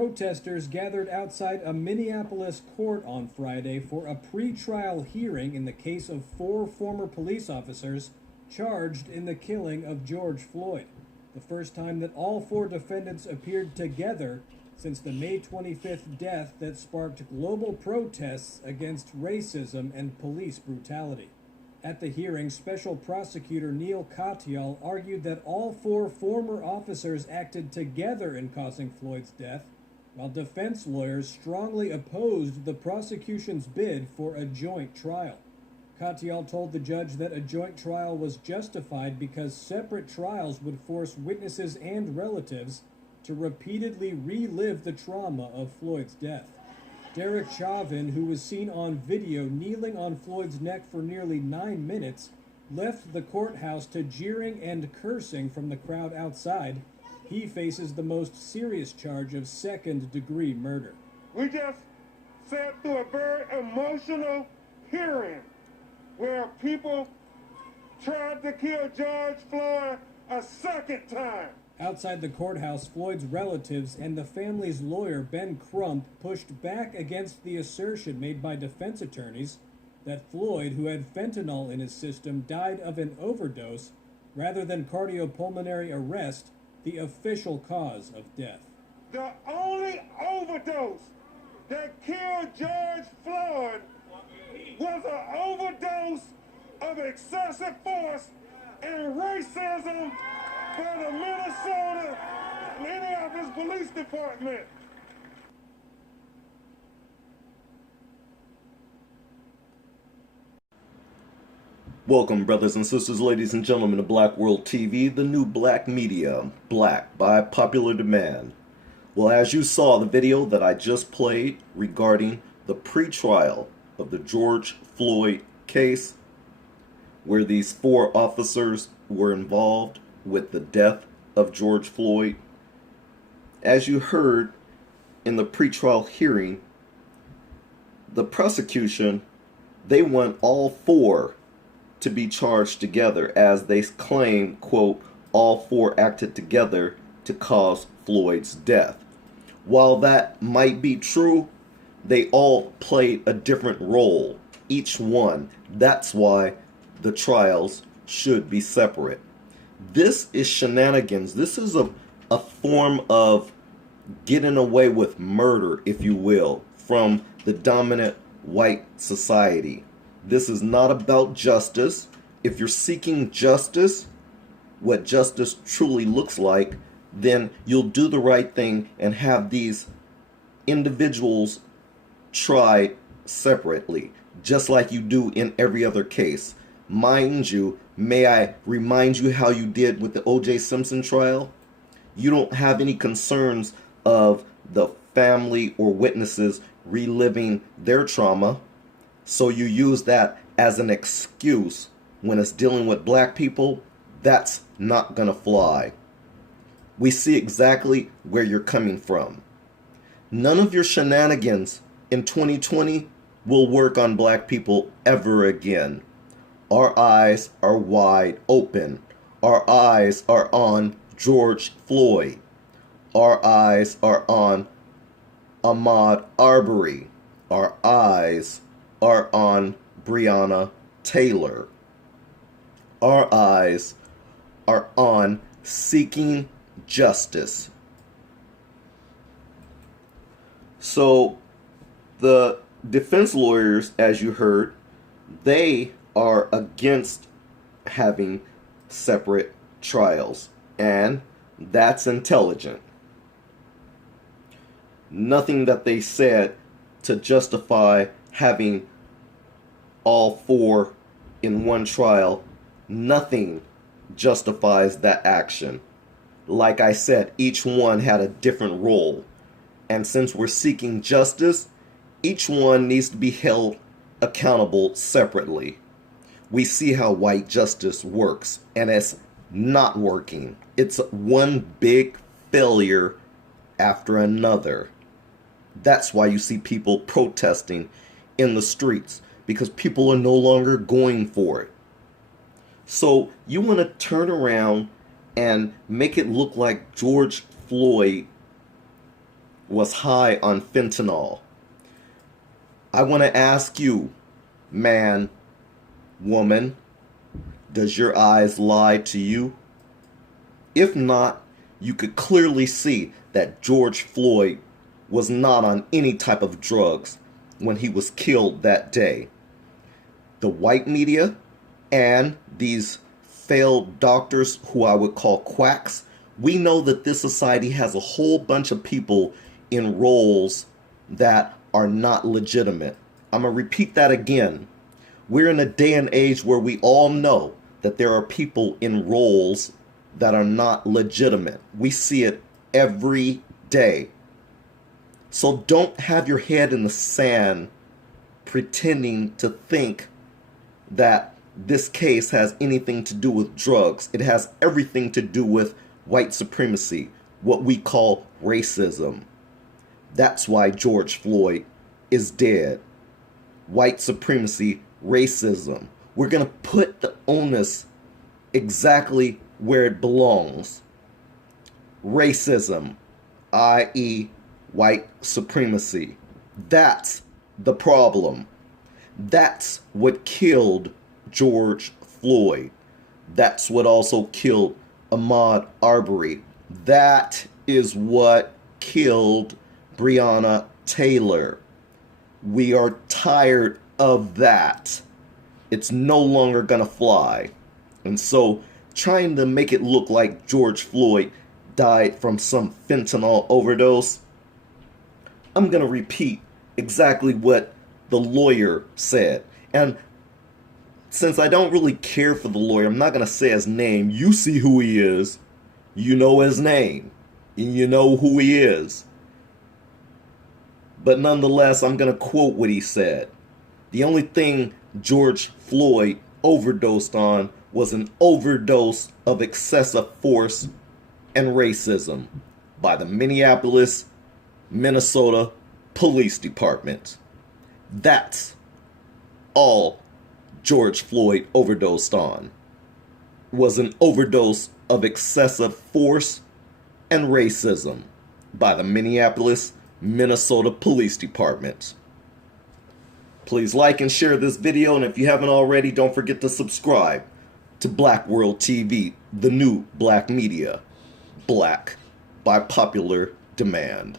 Protesters gathered outside a Minneapolis court on Friday for a pre-trial hearing in the case of 4 former police officers charged in the killing of George Floyd, the first time that all 4 defendants appeared together since the May 25th death that sparked global protests against racism and police brutality. At the hearing, Special Prosecutor Neil Katyal argued that all 4 former officers acted together in causing Floyd's death, while defense lawyers strongly opposed the prosecution's bid for a joint trial. Katyal told the judge that a joint trial was justified because separate trials would force witnesses and relatives to repeatedly relive the trauma of Floyd's death. Derek Chauvin, who was seen on video kneeling on Floyd's neck for nearly 9 minutes, left the courthouse to jeering and cursing from the crowd outside. He faces the most serious charge of second-degree murder. We just sat through a very emotional hearing where people tried to kill George Floyd a second time. Outside the courthouse, Floyd's relatives and the family's lawyer, Ben Crump, pushed back against the assertion made by defense attorneys that Floyd, who had fentanyl in his system, died of an overdose rather than cardiopulmonary arrest, the official cause of death. The only overdose that killed George Floyd was an overdose of excessive force and racism by the Minneapolis Police Department. Welcome, brothers and sisters, ladies and gentlemen, to Black World TV, the new black media, black by popular demand. Well, as you saw the video that I just played regarding the pre-trial of the George Floyd case, where these 4 officers were involved with the death of George Floyd, as you heard in the pre-trial hearing, the prosecution, they want all 4 to be charged together, as they claim, quote, all 4 acted together to cause Floyd's death. While that might be true, they all played a different role, each one. That's why the trials should be separate. This is shenanigans. This is a form of getting away with murder, if you will, from the dominant white society. This is not about justice. If you're seeking justice, what justice truly looks like, then you'll do the right thing and have these individuals tried separately, just like you do in every other case. Mind you, may I remind you how you did with the O.J. Simpson trial? You don't have any concerns of the family or witnesses reliving their trauma. So you use that as an excuse when it's dealing with black people. That's not gonna fly. We see exactly where you're coming from. None of your shenanigans in 2020 will work on black people ever again. Our eyes are wide open. Our eyes are on George Floyd. Our eyes are on Ahmaud Arbery. Our eyes are on Breonna Taylor. Our eyes are on seeking justice. So the defense lawyers, as you heard, they are against having separate trials, and that's intelligent. Nothing that they said to justify having all 4 in one trial, nothing justifies that action. Like I said, each one had a different role. And since we're seeking justice, each one needs to be held accountable separately. We see how white justice works, and it's not working. It's one big failure after another. That's why you see people protesting in the streets, because people are no longer going for it. So you want to turn around and make it look like George Floyd was high on fentanyl. I want to ask you, man, woman, does your eyes lie to you? If not, you could clearly see that George Floyd was not on any type of drugs when he was killed that day. The white media and these failed doctors, who I would call quacks, we know that this society has a whole bunch of people in roles that are not legitimate. I'm going to repeat that again. We're in a day and age where we all know that there are people in roles that are not legitimate. We see it every day. So don't have your head in the sand pretending to think that this case has anything to do with drugs. It has everything to do with white supremacy, what we call racism. That's why George Floyd is dead. White supremacy, racism. We're going to put the onus exactly where it belongs. Racism, i.e., white supremacy. That's the problem. That's what killed George Floyd. That's what also killed Ahmaud Arbery. That is what killed Breonna Taylor. We are tired of that. It's no longer gonna fly. And so trying to make it look like George Floyd died from some fentanyl overdose, I'm gonna repeat exactly what the lawyer said. And since I don't really care for the lawyer, I'm not gonna say his name. You see who he is. You know his name. And you know who he is. But nonetheless, I'm going to quote what he said. The only thing George Floyd overdosed on was an overdose of excessive force and racism by the Minneapolis, Minnesota Police Department. That's all George Floyd overdosed on, was an overdose of excessive force and racism by the Minneapolis, Minnesota Police Department. Please like and share this video, and if you haven't already, don't forget to subscribe to Black World TV, the new black media. Black by popular demand.